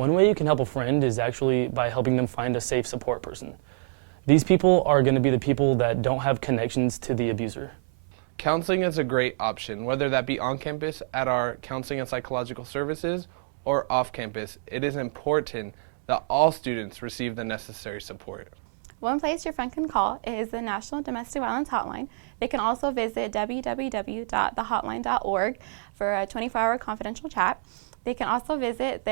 One way you can help a friend is actually by helping them find a safe support person. These people are going to be the people that don't have connections to the abuser. Counseling is a great option, whether that be on campus at our counseling and psychological services or off campus. It is important that all students receive the necessary support. One place your friend can call is the National Domestic Violence Hotline. They can also visit www.thehotline.org for a 24-hour confidential chat. They can also visit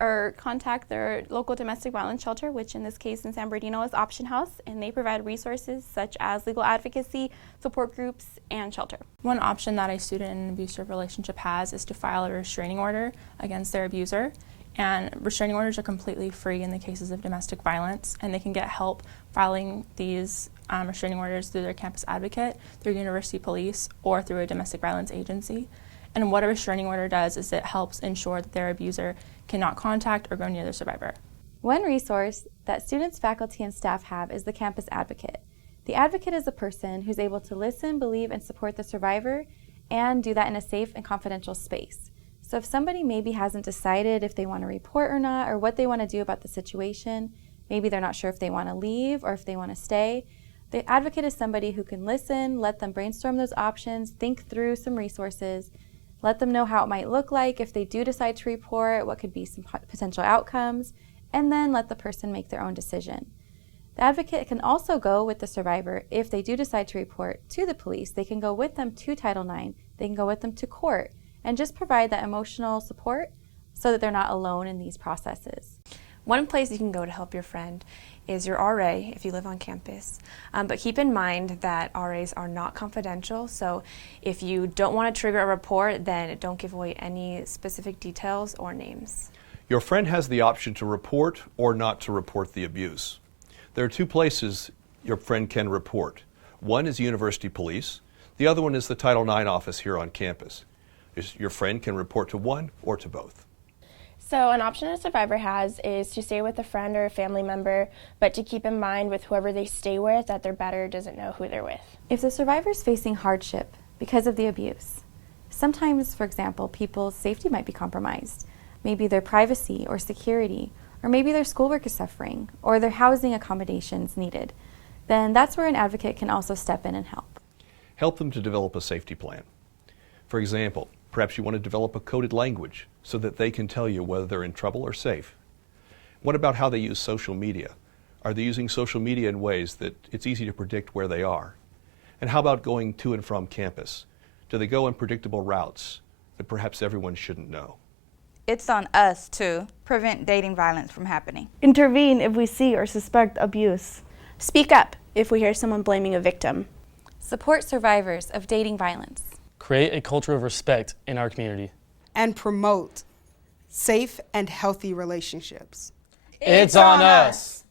or contact their local domestic violence shelter, which in this case in San Bernardino is Option House, and they provide resources such as legal advocacy, support groups, and shelter. One option that a student in an abusive relationship has is to file a restraining order against their abuser. And restraining orders are completely free in the cases of domestic violence, and they can get help filing these restraining orders through their campus advocate, through university police, or through a domestic violence agency. And what a restraining order does is it helps ensure that their abuser cannot contact or go near the survivor. One resource that students, faculty, and staff have is the campus advocate. The advocate is a person who's able to listen, believe, and support the survivor and do that in a safe and confidential space. So if somebody maybe hasn't decided if they want to report or not, or what they want to do about the situation, maybe they're not sure if they want to leave or if they want to stay, the advocate is somebody who can listen, let them brainstorm those options, think through some resources, let them know how it might look like if they do decide to report, what could be some potential outcomes, and then let the person make their own decision. The advocate can also go with the survivor if they do decide to report to the police. They can go with them to Title IX, they can go with them to court, and just provide that emotional support so that they're not alone in these processes. One place you can go to help your friend is your RA if you live on campus. But keep in mind that RAs are not confidential, so if you don't want to trigger a report, then don't give away any specific details or names. Your friend has the option to report or not to report the abuse. There are two places your friend can report. One is university police. The other one is the Title IX office here on campus. Your friend can report to one or to both. So an option a survivor has is to stay with a friend or a family member, but to keep in mind with whoever they stay with that their better doesn't know who they're with. If the survivor is facing hardship because of the abuse, sometimes, for example, people's safety might be compromised. Maybe their privacy or security, or maybe their schoolwork is suffering, or their housing accommodations needed. Then that's where an advocate can also step in and help. Help them to develop a safety plan. For example, perhaps you want to develop a coded language so that they can tell you whether they're in trouble or safe. What about how they use social media? Are they using social media in ways that it's easy to predict where they are? And how about going to and from campus? Do they go in predictable routes that perhaps everyone shouldn't know? It's on us to prevent dating violence from happening. Intervene if we see or suspect abuse. Speak up if we hear someone blaming a victim. Support survivors of dating violence. Create a culture of respect in our community. And promote safe and healthy relationships. It's on us.